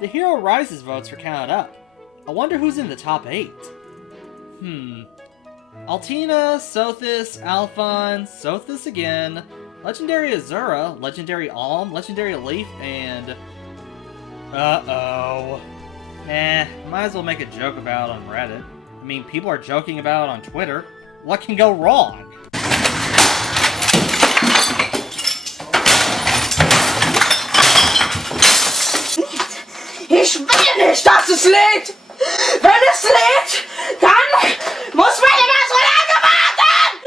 the Hero Rises votes are counted up. I wonder who's in the top 8. Altina, Sothis, Alphonse, Sothis again, Legendary Azura, Legendary Alm, Legendary Leaf, and... uh-oh. Might as well make a joke about it on Reddit. I mean, people are joking about it on Twitter. What can go wrong? Ich will nicht, dass es lädt! Wenn es lädt, dann muss man immer so lange warten!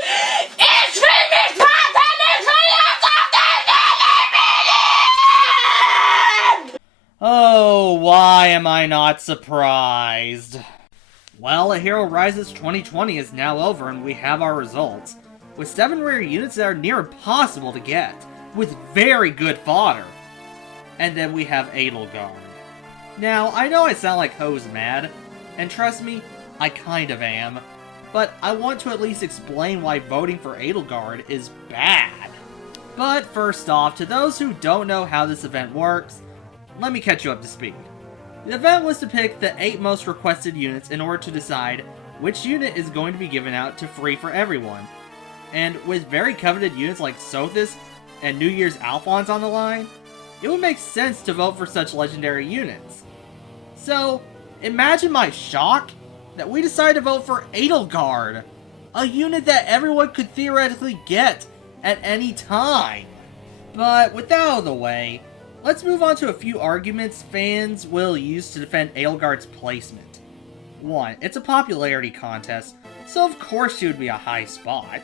Ich will nicht warten! Ich will jetzt auf den Willen! Oh, why am I not surprised? Well, A Hero Rises 2020 is now over and we have our results, with 7 rare units that are near impossible to get, with very good fodder. And then we have Edelgard. Now, I know I sound like Ho's mad, and trust me, I kind of am, but I want to at least explain why voting for Edelgard is bad. But first off, to those who don't know how this event works, let me catch you up to speed. The event was to pick the 8 most requested units in order to decide which unit is going to be given out to free for everyone. And with very coveted units like Sothis and New Year's Alphonse on the line, it would make sense to vote for such legendary units. So, imagine my shock that we decided to vote for Edelgard, a unit that everyone could theoretically get at any time. But with that out of the way, let's move on to a few arguments fans will use to defend Edelgard's placement. 1. It's a popularity contest, so of course she would be a high spot.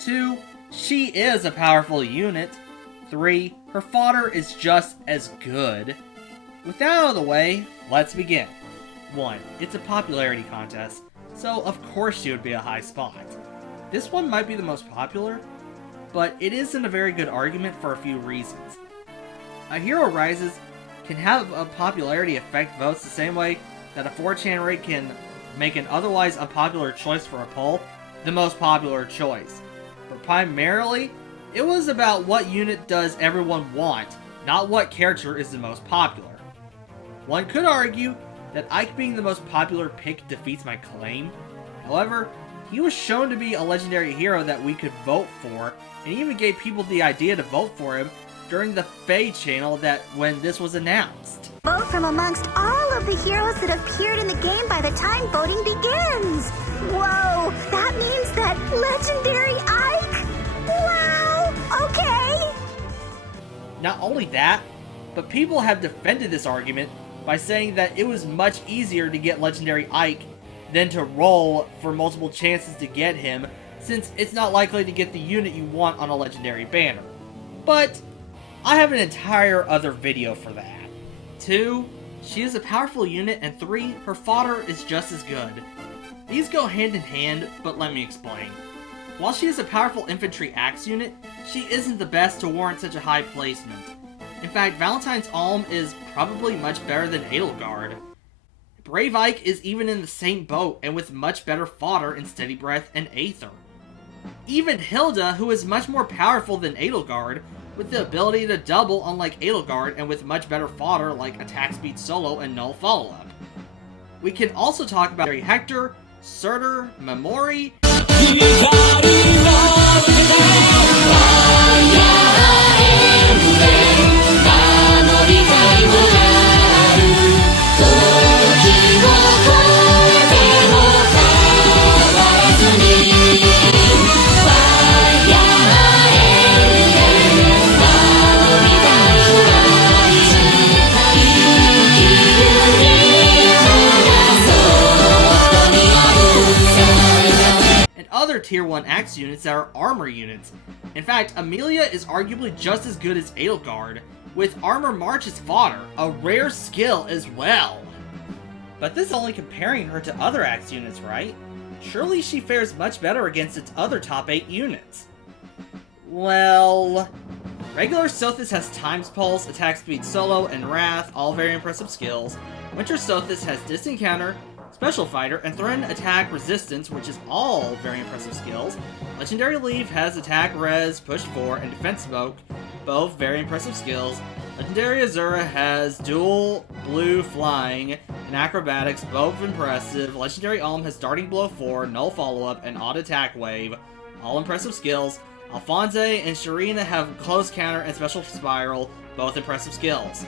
2. She is a powerful unit. 3. Her fodder is just as good. With that out of the way, let's begin. 1. It's a popularity contest, so of course she would be a high spot. This one might be the most popular, but it isn't a very good argument for a few reasons. A Hero Rises can have a popularity affect votes the same way that a 4chan raid can make an otherwise unpopular choice for a poll the most popular choice. But primarily, it was about what unit does everyone want, not what character is the most popular. One could argue that Ike being the most popular pick defeats my claim. However, he was shown to be a legendary hero that we could vote for, and even gave people the idea to vote for him during the Faye channel when this was announced. Vote from amongst all of the heroes that appeared in the game by the time voting begins. Whoa, that means that legendary Ike? Wow, okay. Not only that, but people have defended this argument by saying that it was much easier to get legendary Ike than to roll for multiple chances to get him, since it's not likely to get the unit you want on a legendary banner. But I have an entire other video for that. 2. She is a powerful unit, and 3. Her fodder is just as good. These go hand in hand, but let me explain. While she is a powerful infantry axe unit, she isn't the best to warrant such a high placement. In fact, Valentine's Alm is probably much better than Edelgard. Brave Ike is even in the same boat, and with much better fodder in Steady Breath and Aether. Even Hilda, who is much more powerful than Edelgard, with the ability to double unlike Edelgard, and with much better fodder like Attack Speed Solo and Null Follow-Up. We can also talk about Hector, Surtur, Memori, other tier 1 axe units that are armor units. In fact, Amelia is arguably just as good as Edelgard, with Armor March as fodder, a rare skill as well. But this is only comparing her to other axe units, right? Surely she fares much better against its other top 8 units. Well, regular Sothis has Time's Pulse, Attack Speed Solo, and Wrath, all very impressive skills. Winter Sothis has Distant Counter, Special Fighter, and Threaten Attack Resistance, which is all very impressive skills. Legendary Leaf has Attack Res, Push 4, and Defense Smoke, both very impressive skills. Legendary Azura has dual blue flying and acrobatics, both impressive. Legendary Alm has Darting Blow 4, Null Follow-Up, and Odd Attack Wave, all impressive skills. Alphonse and Shirina have Close Counter and Special Spiral, both impressive skills.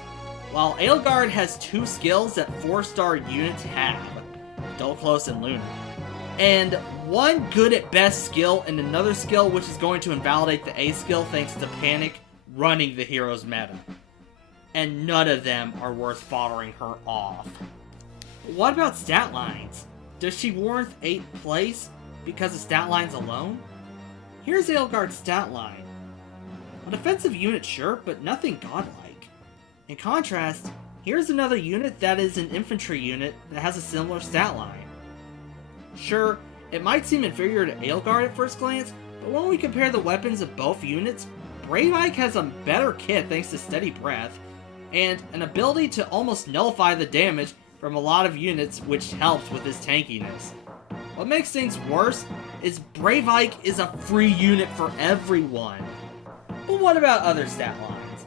While Edelgard has 2 skills that 4-star units have, Dull Close and Luna. And one good at best skill and another skill which is going to invalidate the A skill thanks to Panic running the hero's meta. And none of them are worth following her off. What about stat lines? Does she warrant 8th place because of stat lines alone? Here's Edelgard's stat line. A defensive unit, sure, but nothing godlike. In contrast, here's another unit that is an infantry unit that has a similar stat line. Sure, it might seem inferior to Edelgard at first glance, but when we compare the weapons of both units, Brave Ike has a better kit thanks to Steady Breath, and an ability to almost nullify the damage from a lot of units, which helps with his tankiness. What makes things worse is Brave Ike is a free unit for everyone. But what about other stat lines?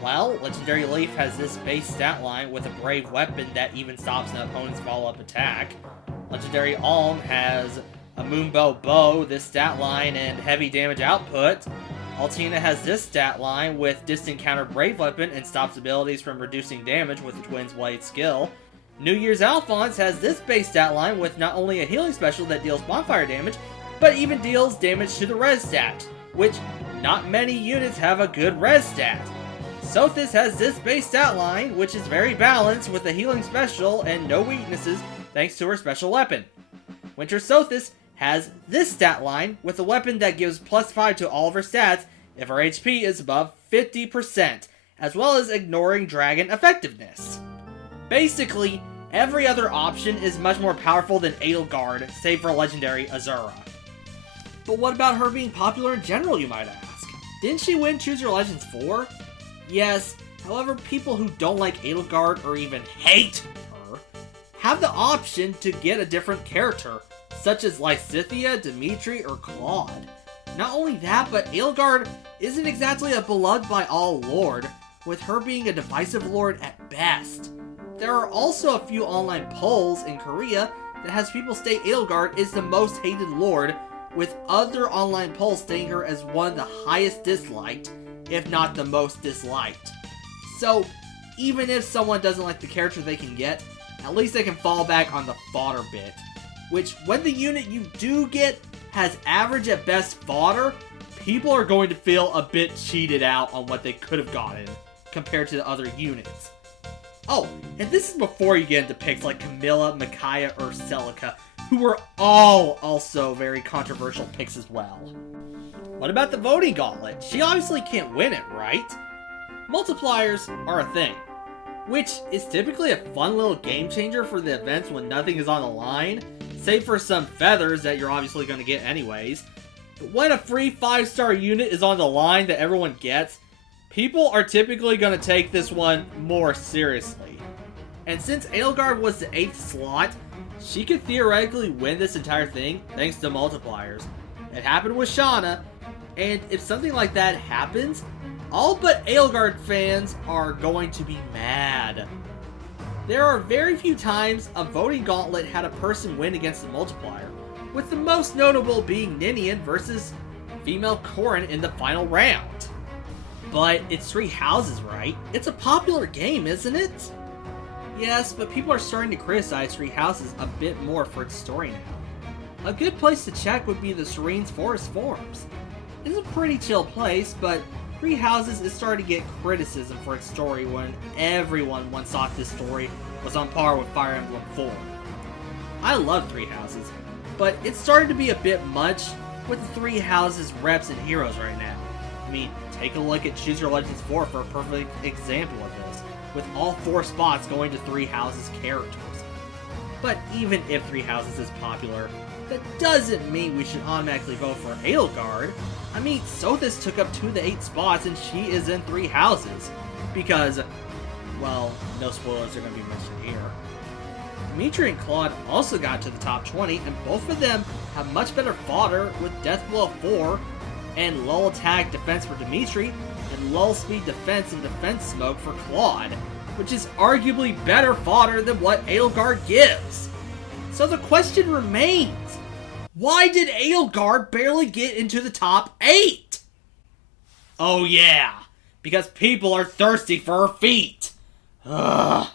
Well, Legendary Leaf has this base stat line with a Brave weapon that even stops an opponent's follow-up attack. Legendary Alm has a Moonbow bow, this stat line, and heavy damage output. Altina has this stat line with distant counter Brave weapon and stops abilities from reducing damage with the Twins Blade skill. New Year's Alphonse has this base stat line with not only a healing special that deals bonfire damage, but even deals damage to the res stat, which not many units have a good res stat. Sothis has this base stat line, which is very balanced with a healing special and no weaknesses thanks to her special weapon. Winter Sothis has this stat line with a weapon that gives +5 to all of her stats if her HP is above 50%, as well as ignoring dragon effectiveness. Basically, every other option is much more powerful than Edelgard, save for Legendary Azura. But what about her being popular in general, you might ask? Didn't she win Choose Your Legends 4? Yes, however, people who don't like Edelgard or even hate her have the option to get a different character, such as Lysithea, Dimitri, or Claude. Not only that, but Edelgard isn't exactly a beloved by all lord, with her being a divisive lord at best. There are also a few online polls in Korea that has people state Edelgard is the most hated lord, with other online polls stating her as one of the highest disliked, if not the most disliked. So, even if someone doesn't like the character they can get, at least they can fall back on the fodder bit. Which, when the unit you do get has average at best fodder, people are going to feel a bit cheated out on what they could have gotten compared to the other units. Oh, and this is before you get into picks like Camilla, Micaiah, or Celica, who were all also very controversial picks as well. What about the voting gauntlet? She obviously can't win it, right? Multipliers are a thing, which is typically a fun little game changer for the events when nothing is on the line, save for some feathers that you're obviously going to get anyways. But when a free 5-star unit is on the line that everyone gets, people are typically going to take this one more seriously. And since Edelgard was the 8th slot, she could theoretically win this entire thing thanks to multipliers. It happened with Shauna, and if something like that happens, all but Edelgard fans are going to be mad. There are very few times a voting gauntlet had a person win against the multiplier, with the most notable being Ninian versus female Corrin in the final round. But it's 3 houses, right? It's a popular game, isn't it? Yes, but people are starting to criticize 3 houses a bit more for its story now. A good place to check would be the Serene's Forest forums. It's a pretty chill place, but 3 houses is starting to get criticism for its story when everyone once thought this story was on par with Fire Emblem 4. I love 3 houses, but it's starting to be a bit much with the 3 houses reps and heroes right now. I mean, take a look at Choose Your Legends 4 for a perfect example of this, with all 4 spots going to 3 houses characters. But even if 3 houses is popular, that doesn't mean we should automatically vote for Edelgard. I mean, Sothis took up 2 of the 8 spots and she is in 3 houses. Because, well, no spoilers are going to be mentioned here. Dimitri and Claude also got to the top 20, and both of them have much better fodder with Death Blow 4 and low attack defense for Dimitri, and lull speed defense and defense smoke for Claude, which is arguably better fodder than what Edelgard gives. So the question remains, why did Edelgard barely get into the top 8? Oh yeah, because people are thirsty for her feet. Ugh.